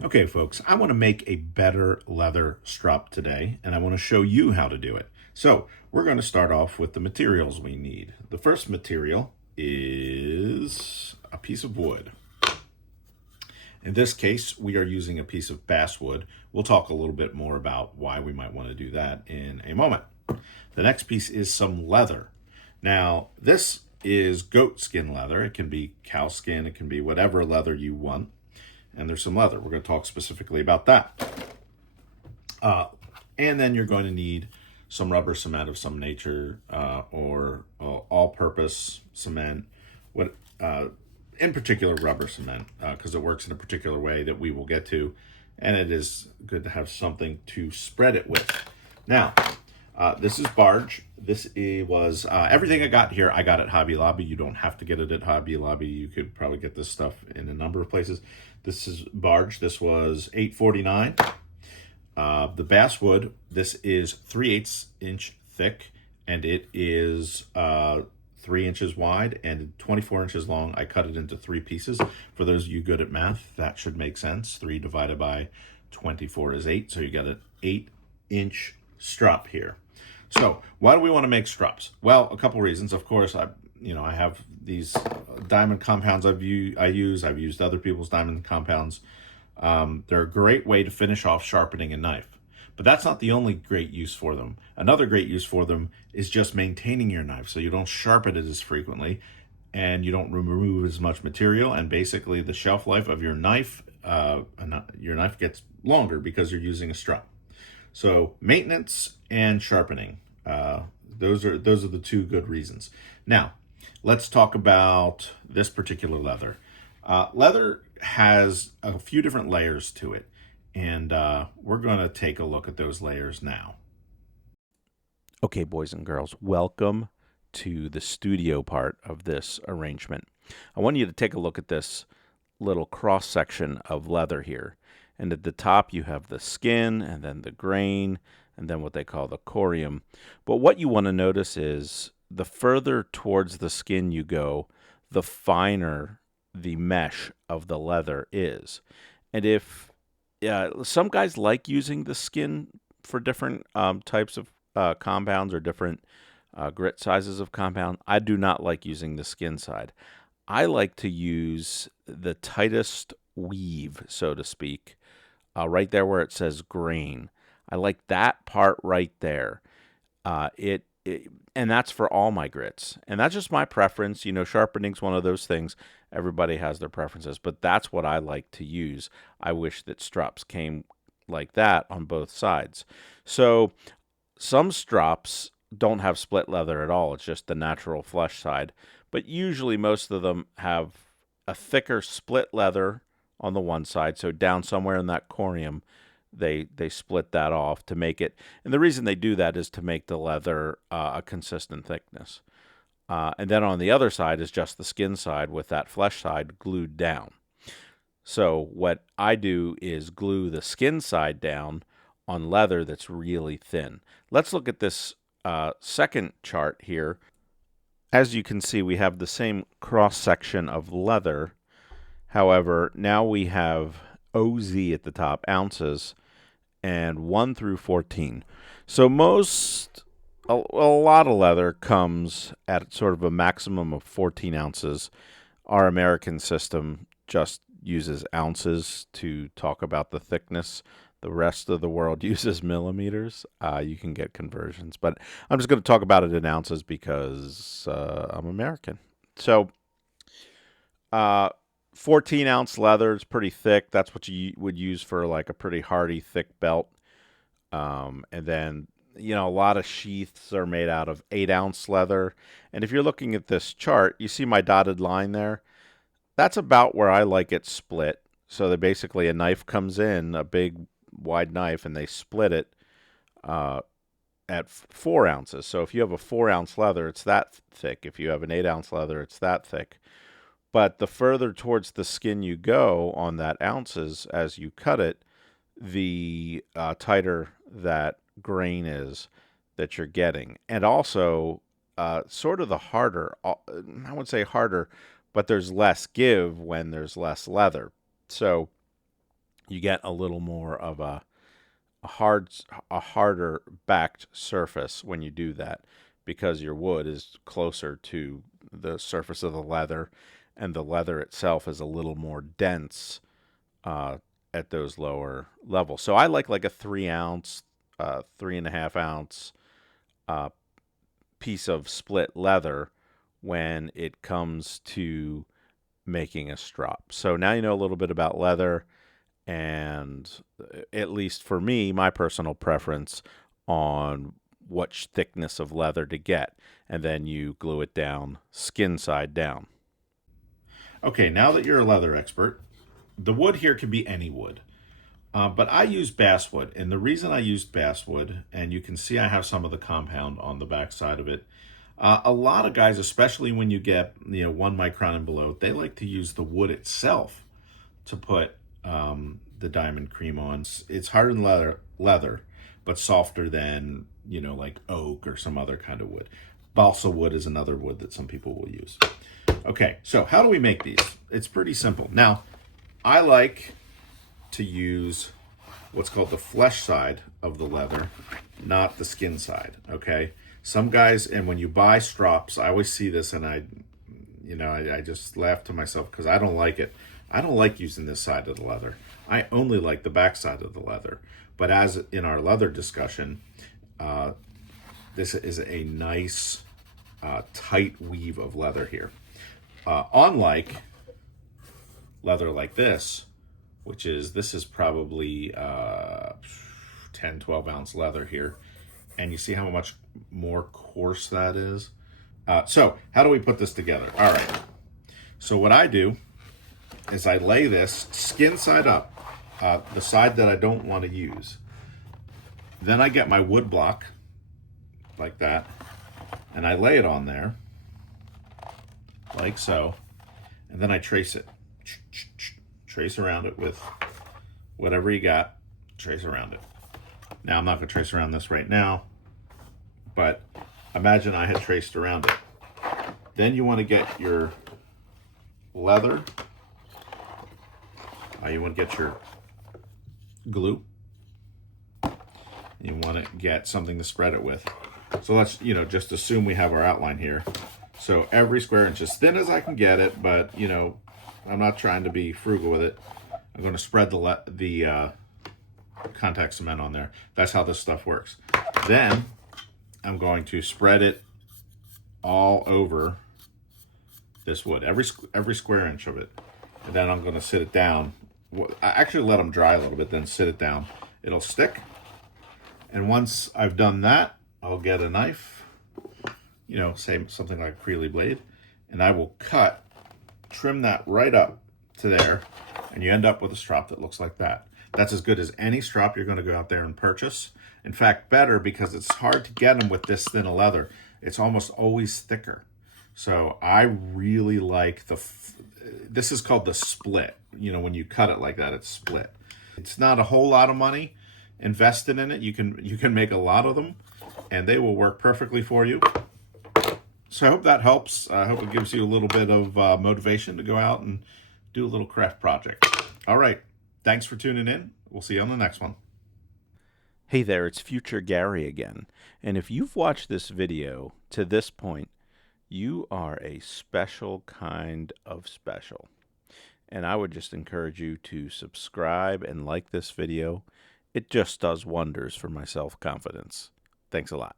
Okay, folks, I want to make a better leather strop today, and I want to show you how to do it. So, we're going to start off with the materials we need. The first material is a piece of wood. In this case, we are using a piece of basswood. We'll talk a little bit more about why we might want to do that in a moment. The next piece is some leather. Now, this is goat skin leather. It can be cow skin, it can be whatever leather you want. And there's some leather. We're going to talk specifically about that. And then you're going to need some rubber cement of some nature or all-purpose cement. What, in particular, rubber cement, because it works in a particular way that we will get to, and it is good to have something to spread it with. Now, this is barge. Was everything I got here. I got at Hobby Lobby. You don't have to get it at Hobby Lobby. You could probably get this stuff in a number of places. This is barge. This was $8.49. The basswood. This is 3/8 inch thick, and it is 3 inches wide and 24 inches long. I cut it into 3 pieces. For those of you good at math, that should make sense. 3 divided by 24 is 8, so you got an 8-inch strop here. So why do we want to make strops? Well, a couple reasons. Of course, I have these diamond compounds I use. I've used other people's diamond compounds. They're a great way to finish off sharpening a knife. But that's not the only great use for them. Another great use for them is just maintaining your knife so you don't sharpen it as frequently and you don't remove as much material, and basically the shelf life of your knife gets longer because you're using a strop. So maintenance and sharpening. Those are the two good reasons. Now, let's talk about this particular leather. Leather has a few different layers to it, and we're going to take a look at those layers now. Okay, boys and girls, welcome to the studio part of this arrangement. I want you to take a look at this little cross section of leather here. And at the top you have the skin, and then the grain, and then what they call the corium. But what you want to notice is the further towards the skin you go, the finer the mesh of the leather is. And if some guys like using the skin for different types of compounds or different grit sizes of compound, I do not like using the skin side. I like to use the tightest weave, so to speak, right there where it says grain. I like that part right there. And that's for all my grits. And that's just my preference. Sharpening's one of those things. Everybody has their preferences, but that's what I like to use. I wish that strops came like that on both sides. So some strops don't have split leather at all. It's just the natural flush side. But usually most of them have a thicker split leather on the one side, so down somewhere in that corium, they split that off to make it. And the reason they do that is to make the leather a consistent thickness. And then on the other side is just the skin side with that flesh side glued down. So what I do is glue the skin side down on leather that's really thin. Let's look at this second chart here. As you can see, we have the same cross section of leather. However, now we have OZ at the top, ounces, and 1 through 14. So a lot of leather comes at sort of a maximum of 14 ounces. Our American system just uses ounces to talk about the thickness. The rest of the world uses millimeters. You can get conversions, but I'm just going to talk about it in ounces because I'm American. So 14-ounce leather is pretty thick. That's what you would use for like a pretty hardy, thick belt. And then, a lot of sheaths are made out of 8-ounce leather. And if you're looking at this chart, you see my dotted line there. That's about where I like it split. So that basically a knife comes in, a big wide knife, and they split it at 4 ounces. So if you have a 4-ounce leather, it's that thick. If you have an 8-ounce leather, it's that thick. But the further towards the skin you go on that ounces as you cut it, the tighter that grain is that you're getting. And also, sort of the harder, I would say harder, but there's less give when there's less leather. So You get a little more of a hard a harder backed surface when you do that, because your wood is closer to the surface of the leather, and the leather itself is a little more dense uh, at those lower levels. So I like a 3 ounce, 3.5 ounce uh, piece of split leather when it comes to making a strop. So now you know a little bit about leather, and at least for me, my personal preference on what thickness of leather to get, and then you glue it down skin side down. Okay, now that you're a leather expert, the wood here can be any wood. But I use basswood, and the reason I used basswood, and you can see I have some of the compound on the back side of it. A lot of guys, especially when you get 1 micron and below, they like to use the wood itself to put the diamond cream on. It's harder than leather, but softer than like oak or some other kind of wood. Balsa wood is another wood that some people will use. Okay, so how do we make these? It's pretty simple. Now, I like to use what's called the flesh side of the leather, not the skin side, okay? Some guys, and when you buy strops, I always see this and I just laugh to myself because I don't like it. I don't like using this side of the leather. I only like the back side of the leather. But as in our leather discussion, this is a nice tight weave of leather here. Unlike leather like this, this is probably 10, 12 ounce leather here. And you see how much more coarse that is? So how do we put this together? All right. So what I do is I lay this skin side up, the side that I don't want to use. Then I get my wood block like that, and I lay it on there like so, and then I trace it. Trace around it with whatever you got, trace around it. Now, I'm not going to trace around this right now, but imagine I had traced around it. Then you want to get your leather. You want to get your glue. You want to get something to spread it with. So let's, just assume we have our outline here. So every square inch, as thin as I can get it, but, I'm not trying to be frugal with it. I'm going to spread the contact cement on there. That's how this stuff works. Then I'm going to spread it all over this wood, every square inch of it. And then I'm going to sit it down. I actually let them dry a little bit, then sit it down. It'll stick. And once I've done that, I'll get a knife, say something like a Creely blade, and I will trim that right up to there, and you end up with a strop that looks like that. That's as good as any strop you're going to go out there and purchase. In fact, better, because it's hard to get them with this thin of leather. It's almost always thicker. So I really like this is called the split. When you cut it like that, it's split. It's not a whole lot of money invested in it. You can make a lot of them, and they will work perfectly for you. So I hope that helps. I hope it gives you a little bit of motivation to go out and do a little craft project. All right. Thanks for tuning in. We'll see you on the next one. Hey there, it's Future Gary again. And if you've watched this video to this point, you are a special kind of special. And I would just encourage you to subscribe and like this video. It just does wonders for my self-confidence. Thanks a lot.